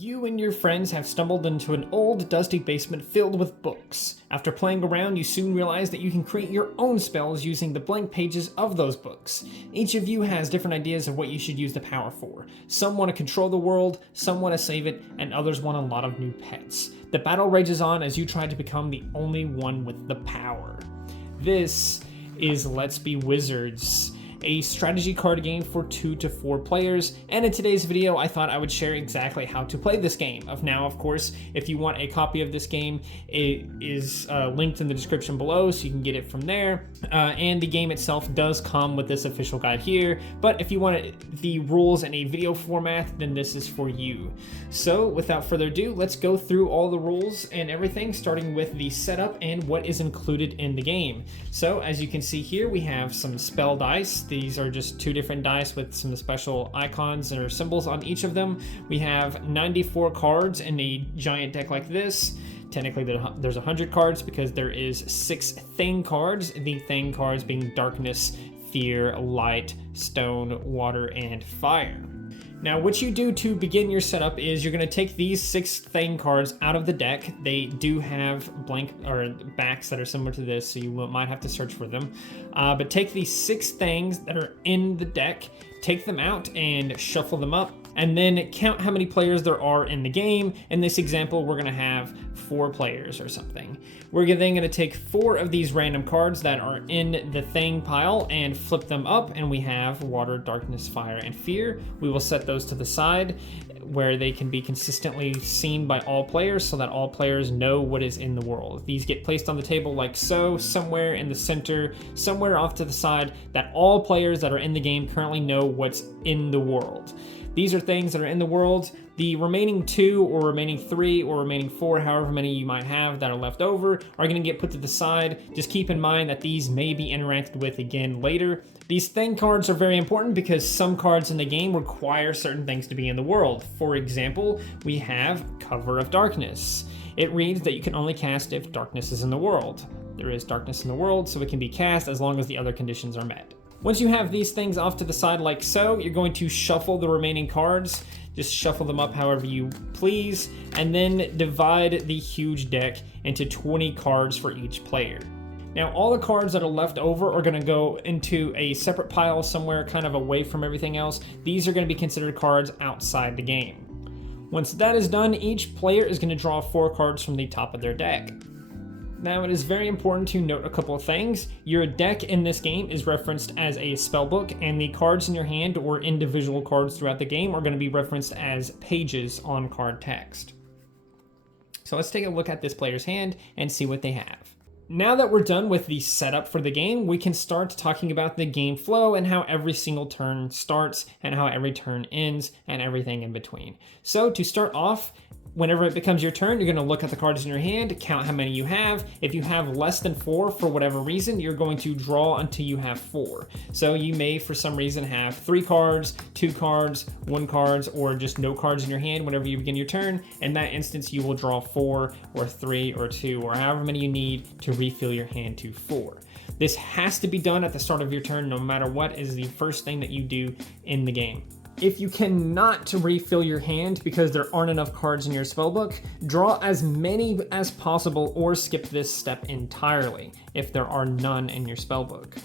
You and your friends have stumbled into an old, dusty basement filled with books. After playing around, you soon realize that you can create your own spells using the blank pages of those books. Each of you has different ideas of what you should use the power for. Some want to control the world, some want to save it, and others want a lot of new pets. The battle rages on as you try to become the only one with the power. This is Let's Be Wizards, a strategy card game for 2 to 4 players, and in today's video I thought I would share exactly how to play this game. Now, of course, if you want a copy of this game, it is linked in the description below so you can get it from there, and the game itself does come with this official guide here, but if you want the rules in a video format, then this is for you. So without further ado, let's go through all the rules and everything, starting with the setup and what is included in the game. So as you can see here, we have some spell dice. These are just 2 different dice with some special icons or symbols on each of them. We have 94 cards in a giant deck like this. Technically there's 100 cards because there is 6 Thing cards, the Thing cards being darkness, fear, light, stone, water, and fire. Now, what you do to begin your setup is you're going to take these 6 Thing cards out of the deck. They do have blank or backs that are similar to this, so you might have to search for them. But take these 6 things that are in the deck, take them out and shuffle them up, and then count how many players there are in the game. In this example, we're going to have 4 players or something. We're then going to take 4 of these random cards that are in the Thing pile and flip them up, and we have water, darkness, fire, and fear. We will set those to the side where they can be consistently seen by all players so that all players know what is in the world. These get placed on the table like so, somewhere in the center, somewhere off to the side, that all players that are in the game currently know what's in the world. These are things that are in the world. The remaining 2 or remaining 3 or remaining 4, however many you might have that are left over, are going to get put to the side. Just keep in mind that these may be interacted with again later. These Thing cards are very important because some cards in the game require certain things to be in the world. For example, we have Cover of Darkness. It reads that you can only cast if darkness is in the world. There is darkness in the world, so it can be cast as long as the other conditions are met. Once you have these things off to the side like so, you're going to shuffle the remaining cards. Just shuffle them up however you please, and then divide the huge deck into 20 cards for each player. Now, all the cards that are left over are going to go into a separate pile somewhere kind of away from everything else. These are going to be considered cards outside the game. Once that is done, each player is going to draw 4 cards from the top of their deck. Now, it is very important to note a couple of things. Your deck in this game is referenced as a spellbook, and the cards in your hand or individual cards throughout the game are going to be referenced as pages on card text. So let's take a look at this player's hand and see what they have. Now that we're done with the setup for the game, we can start talking about the game flow and how every single turn starts and how every turn ends and everything in between. So to start off, whenever it becomes your turn, you're going to look at the cards in your hand, count how many you have. If you have less than 4 for whatever reason, you're going to draw until you have 4. So you may, for some reason, have 3 cards, 2 cards, 1 cards, or just no cards in your hand whenever you begin your turn. In that instance, you will draw 4 or 3 or 2 or however many you need to refill your hand to 4. This has to be done at the start of your turn, no matter what is the first thing that you do in the game. If you cannot refill your hand because there aren't enough cards in your spellbook, draw as many as possible or skip this step entirely if there are none in your spellbook.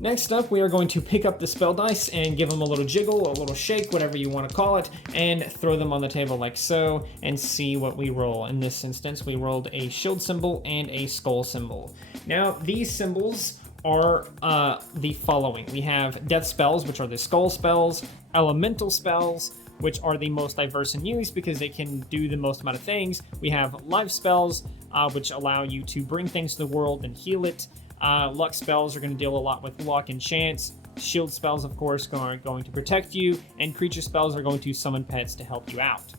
Next up, we are going to pick up the spell dice and give them a little jiggle, a little shake, whatever you want to call it, and throw them on the table like so and see what we roll. In this instance, we rolled a shield symbol and a skull symbol. Now, these symbols are the following. We have death spells, which are the skull spells, elemental spells, which are the most diverse and used because they can do the most amount of things. We have life spells, which allow you to bring things to the world and heal it. Luck spells are going to deal a lot with luck and chance. Shield spells, of course, are going to protect you, and creature spells are going to summon pets to help you out.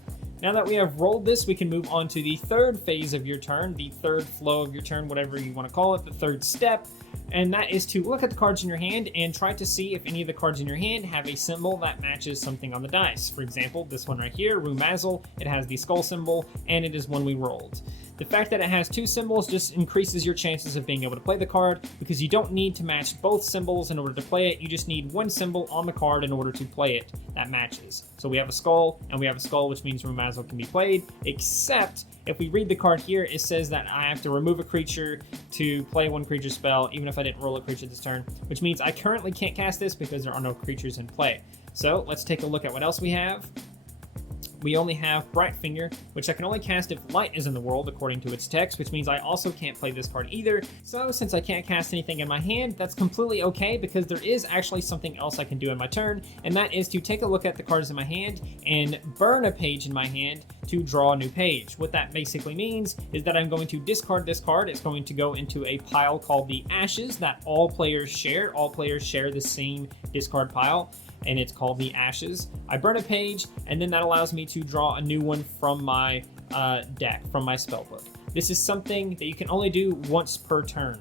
Now that we have rolled this, we can move on to the third phase of your turn, the third flow of your turn, whatever you want to call it, the third step, and that is to look at the cards in your hand and try to see if any of the cards in your hand have a symbol that matches something on the dice. For example, this one right here, Rumazel, it has the skull symbol, and it is one we rolled. The fact that it has two symbols just increases your chances of being able to play the card, because you don't need to match both symbols in order to play it. You just need one symbol on the card in order to play it that matches. So we have a skull, and we have a skull, which means Rumazel can be played, except if we read the card here, it says that I have to remove a creature to play one creature spell, even if I didn't roll a creature this turn, which means I currently can't cast this because there are no creatures in play. So let's take a look at what else we have. We only have Brightfinger, which I can only cast if light is in the world according to its text, which means I also can't play this card either. So since I can't cast anything in my hand, that's completely okay, because there is actually something else I can do in my turn, and that is to take a look at the cards in my hand and burn a page in my hand to draw a new page. What that basically means is that I'm going to discard this card. It's going to go into a pile called the Ashes that all players share. All players share the same discard pile, and it's called the Ashes. I burn a page, and then that allows me to draw a new one from my deck, from my spellbook. This is something that you can only do once per turn.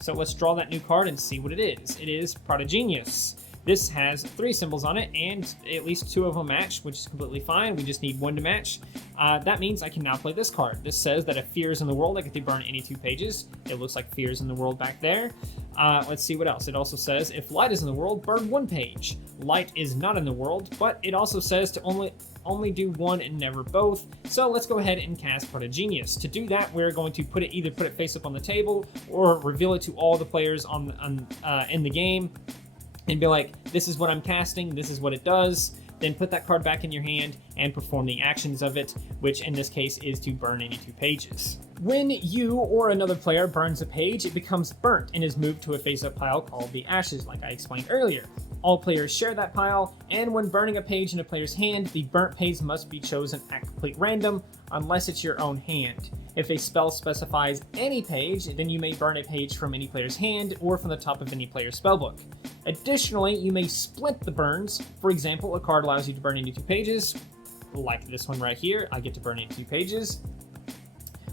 So let's draw that new card and see what it is. It is Protogenius. This has 3 symbols on it, and at least 2 of them match, which is completely fine. We just need 1 to match. That means I can now play this card. This says that if fear is in the world, I get to burn any 2 pages. It looks like fear is in the world back there. Let's see what else. It also says if light is in the world, burn 1 page. Light is not in the world, but it also says to only do 1 and never both. So let's go ahead and cast Protogenius. To do that, we're going to either put it face up on the table or reveal it to all the players in the game, and be like, this is what I'm casting, this is what it does. Then put that card back in your hand and perform the actions of it, which in this case is to burn any 2 pages. When you or another player burns a page, it becomes burnt and is moved to a face-up pile called the Ashes, like I explained earlier. All players share that pile, and when burning a page in a player's hand, the burnt page must be chosen at complete random, unless it's your own hand. If a spell specifies any page, then you may burn a page from any player's hand or from the top of any player's spellbook. Additionally, you may split the burns. For example, a card allows you to burn any 2 pages, like this one right here. I get to burn any 2 pages.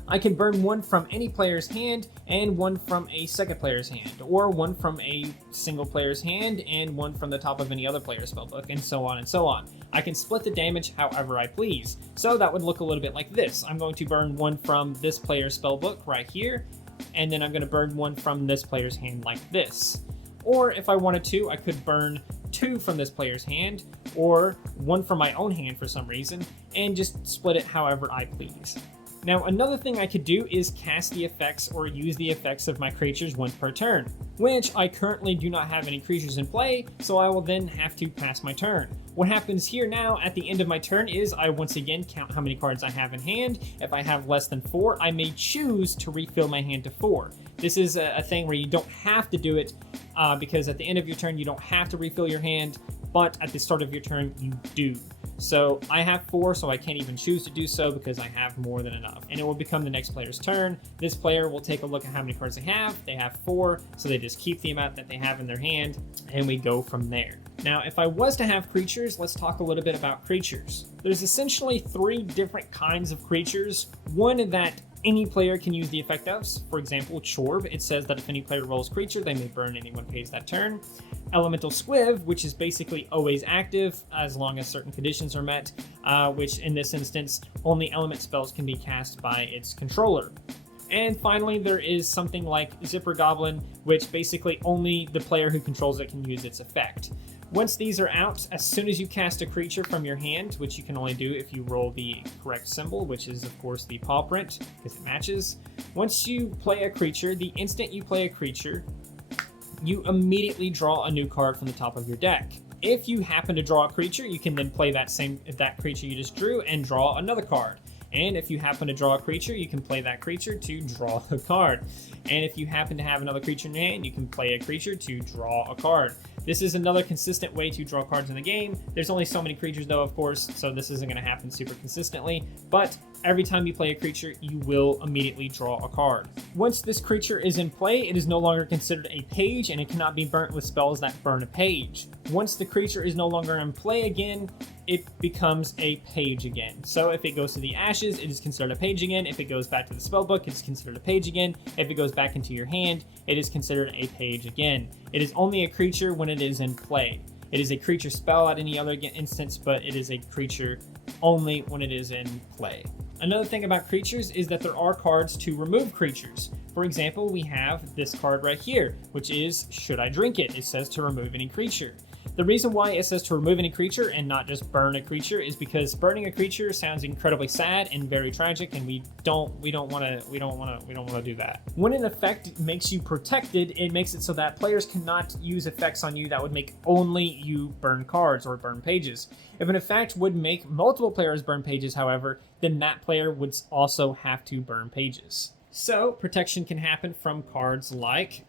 I can burn 1 from any player's hand and 1 from a second player's hand, or 1 from a single player's hand and 1 from the top of any other player's spellbook, and so on and so on. I can split the damage however I please. So that would look a little bit like this. I'm going to burn 1 from this player's spellbook right here, and then I'm going to burn 1 from this player's hand like this. Or if I wanted to, I could burn 2 from this player's hand, or 1 from my own hand for some reason, and just split it however I please. Now, another thing I could do is cast the effects or use the effects of my creatures once per turn, which I currently do not have any creatures in play, so I will then have to pass my turn. What happens here now at the end of my turn is I once again count how many cards I have in hand. If I have less than 4, I may choose to refill my hand to 4. This is a thing where you don't have to do it, because at the end of your turn you don't have to refill your hand, but at the start of your turn you do. So I have 4, so I can't even choose to do so because I have more than enough. And it will become the next player's turn. This player will take a look at how many cards they have. They have 4, so they just keep the amount that they have in their hand, and we go from there. Now, if I was to have creatures, let's talk a little bit about creatures. There's essentially 3 different kinds of creatures. One that any player can use the effect of. For example, Chorb, it says that if any player rolls creature, they may burn any 1 page that turn. Elemental Squiv, which is basically always active as long as certain conditions are met, which in this instance, only element spells can be cast by its controller. And finally, there is something like Zipper Goblin, which basically only the player who controls it can use its effect. Once these are out, as soon as you cast a creature from your hand, which you can only do if you roll the correct symbol, which is of course the paw print, because it matches. Once you play a creature, the instant you play a creature, you immediately draw a new card from the top of your deck. If you happen to draw a creature, you can then play that creature you just drew and draw another card. And if you happen to draw a creature, you can play that creature to draw a card. And if you happen to have another creature in your hand, you can play a creature to draw a card. This is another consistent way to draw cards in the game. There's only so many creatures though, of course, so this isn't going to happen super consistently, but every time you play a creature, you will immediately draw a card. Once this creature is in play, it is no longer considered a page, and it cannot be burnt with spells that burn a page. Once the creature is no longer in play again, it becomes a page again. So if it goes to the ashes, it is considered a page again. If it goes back to the spellbook, it is considered a page again. If it goes back into your hand, it is considered a page again. It is only a creature when it is in play. It is a creature spell at any other instance, but it is a creature only when it is in play. Another thing about creatures is that there are cards to remove creatures. For example, we have this card right here, which is Should I Drink It? It says to remove any creature. The reason why it says to remove any creature and not just burn a creature is because burning a creature sounds incredibly sad and very tragic, and we don't want to do that. When an effect makes you protected, it makes it so that players cannot use effects on you that would make only you burn cards or burn pages. If an effect would make multiple players burn pages, however, then that player would also have to burn pages. So protection can happen from cards like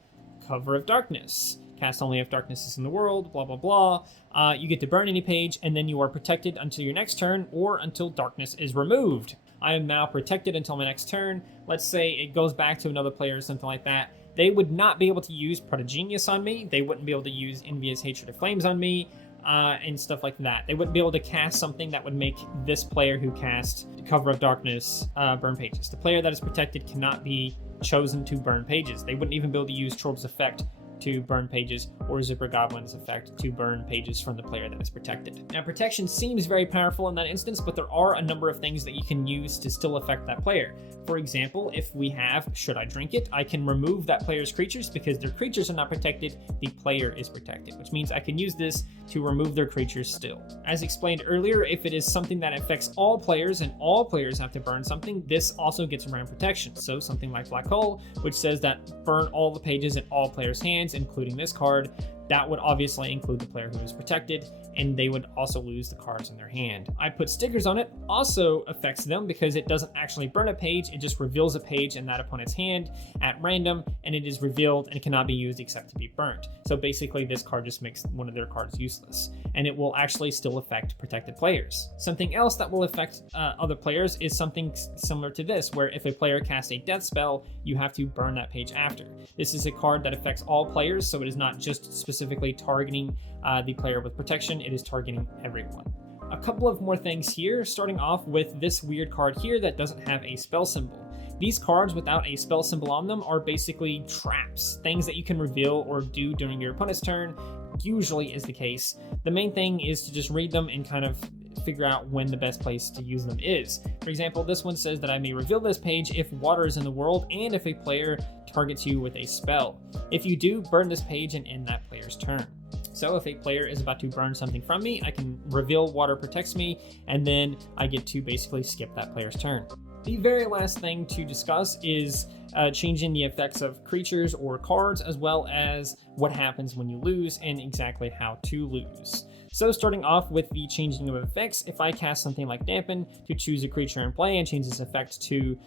Cover of Darkness. Cast only if darkness is in the world, blah, blah, blah. You get to burn any page, and then you are protected until your next turn or until darkness is removed. I am now protected until my next turn. Let's say it goes back to another player or something like that. They would not be able to use Protogenius on me. They wouldn't be able to use Envious Hatred of Flames on me, and stuff like that. They wouldn't be able to cast something that would make this player who cast Cover of Darkness burn pages. The player that is protected cannot be chosen to burn pages. They wouldn't even be able to use Troll's Effect to burn pages, or Zipper Goblin's effect to burn pages from the player that is protected. Now, protection seems very powerful in that instance, but there are a number of things that you can use to still affect that player. For example, if we have Should I Drink It, I can remove that player's creatures because their creatures are not protected, the player is protected, which means I can use this to remove their creatures still. As explained earlier, if it is something that affects all players and all players have to burn something, this also gets around protection. So something like Black Hole, which says that burn all the pages in all players' hands, including this card, that would obviously include the player who is protected, and they would also lose the cards in their hand. I put stickers on it, also affects them because it doesn't actually burn a page, it just reveals a page in that opponent's hand at random, and it is revealed and cannot be used except to be burnt. So basically this card just makes one of their cards useless, and it will actually still affect protected players. Something else that will affect other players is something similar to this, where if a player casts a death spell, you have to burn that page after. This is a card that affects all players, so it is not just specifically targeting the player with protection, it is targeting everyone. A couple of more things here, starting off with this weird card here that doesn't have a spell symbol. These cards without a spell symbol on them are basically traps, things that you can reveal or do during your opponent's turn, usually is the case. The main thing is to just read them and kind of figure out when the best place to use them is. For example, this one says that I may reveal this page if water is in the world and if a player targets you with a spell. If you do, burn this page and end that player's turn. So if a player is about to burn something from me, I can reveal water protects me, and then I get to basically skip that player's turn. The very last thing to discuss is changing the effects of creatures or cards, as well as what happens when you lose and exactly how to lose. So starting off with the changing of effects, if I cast something like Dampen to choose a creature in play and change its effect to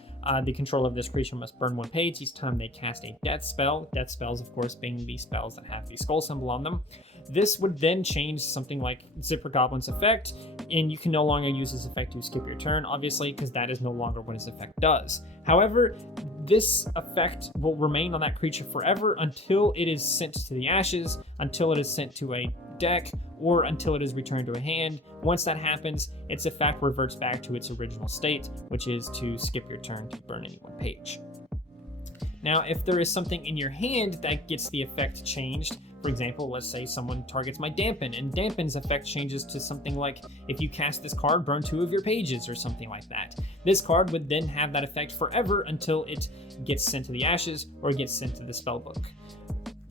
the control of this creature must burn one page each time they cast a death spell. Death spells, of course, being the spells that have the skull symbol on them. This would then change something like Zipper Goblin's effect, and you can no longer use this effect to skip your turn, obviously, because that is no longer what his effect does. However, this effect will remain on that creature forever until it is sent to the ashes, until it is sent to a deck, or until it is returned to a hand. Once that happens, its effect reverts back to its original state, which is to skip your turn to burn any one page. Now, if there is something in your hand that gets the effect changed, for example, let's say someone targets my Dampen, and Dampen's effect changes to something like, if you cast this card, burn 2 of your pages, or something like that. This card would then have that effect forever until it gets sent to the ashes or gets sent to the spellbook.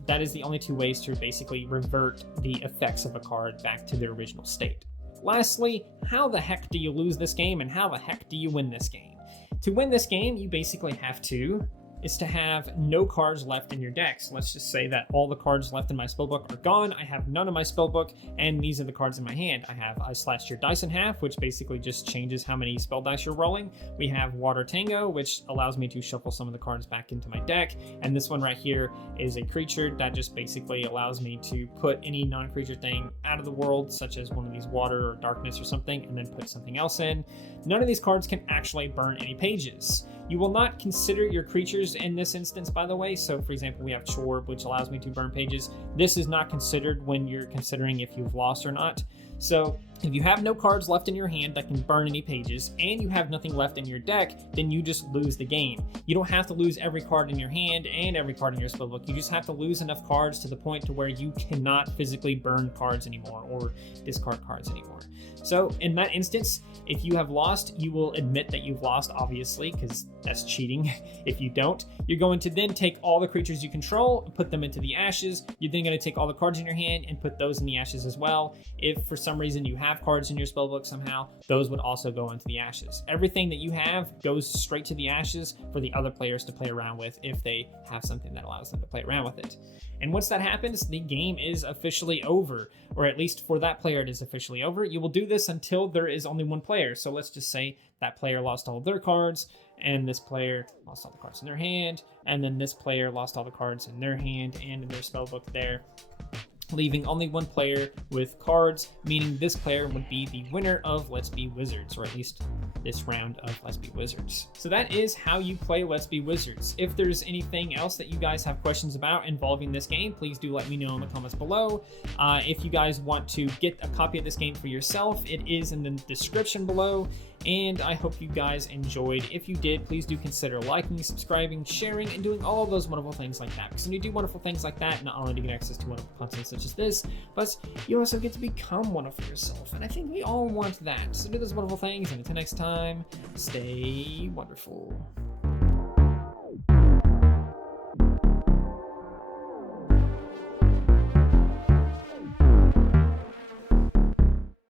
That is the only 2 ways to basically revert the effects of a card back to their original state. Lastly, how the heck do you lose this game, and how the heck do you win this game? To win this game, you basically have to is to have no cards left in your deck. So let's just say that all the cards left in my spellbook are gone. I have none in my spellbook, and these are the cards in my hand. I slashed your dice in half, which basically just changes how many spell dice you're rolling. We have Water Tango, which allows me to shuffle some of the cards back into my deck. And this one right here is a creature that just basically allows me to put any non-creature thing out of the world, such as one of these water or darkness or something, and then put something else in. None of these cards can actually burn any pages. You will not consider your creatures in this instance, by the way. So for example, we have Chorb, which allows me to burn pages. This is not considered when you're considering if you've lost or not. So if you have no cards left in your hand that can burn any pages, and you have nothing left in your deck, then you just lose the game. You don't have to lose every card in your hand and every card in your spellbook. You just have to lose enough cards to the point to where you cannot physically burn cards anymore or discard cards anymore. So in that instance, if you have lost, you will admit that you've lost, obviously, because that's cheating. If you don't, you're going to then take all the creatures you control and put them into the ashes. You're then going to take all the cards in your hand and put those in the ashes as well. If for some reason you have cards in your spellbook somehow, those would also go into the ashes. Everything that you have goes straight to the ashes for the other players to play around with if they have something that allows them to play around with it. And once that happens, the game is officially over, or at least for that player it is officially over. You will do this until there is only one player. So let's just say that player lost all of their cards, and this player lost all the cards in their hand, and then this player lost all the cards in their hand and in their spellbook there, leaving only one player with cards, meaning this player would be the winner of Let's Be Wizards, or at least this round of Let's Be Wizards. So that is how you play Let's Be Wizards. If there's anything else that you guys have questions about involving this game, please do let me know in the comments below. If you guys want to get a copy of this game for yourself, it is in the description below. And I hope you guys enjoyed. If you did, please do consider liking, subscribing, sharing, and doing all of those wonderful things like that. Because when you do wonderful things like that, not only do you get access to wonderful content such as this, but you also get to become wonderful yourself. And I think we all want that. So do those wonderful things, and until next time, stay wonderful.